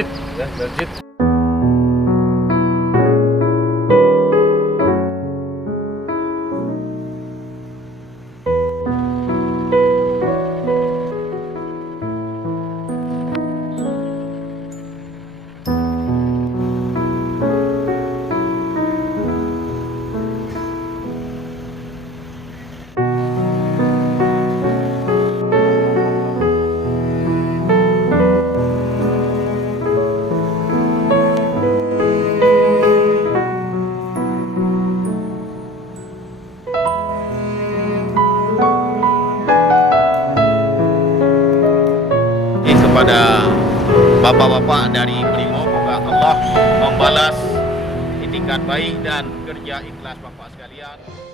legit ya, legit. Kepada bapak-bapak dari Brimob, semoga Allah membalas itikat baik dan kerja ikhlas bapak sekalian.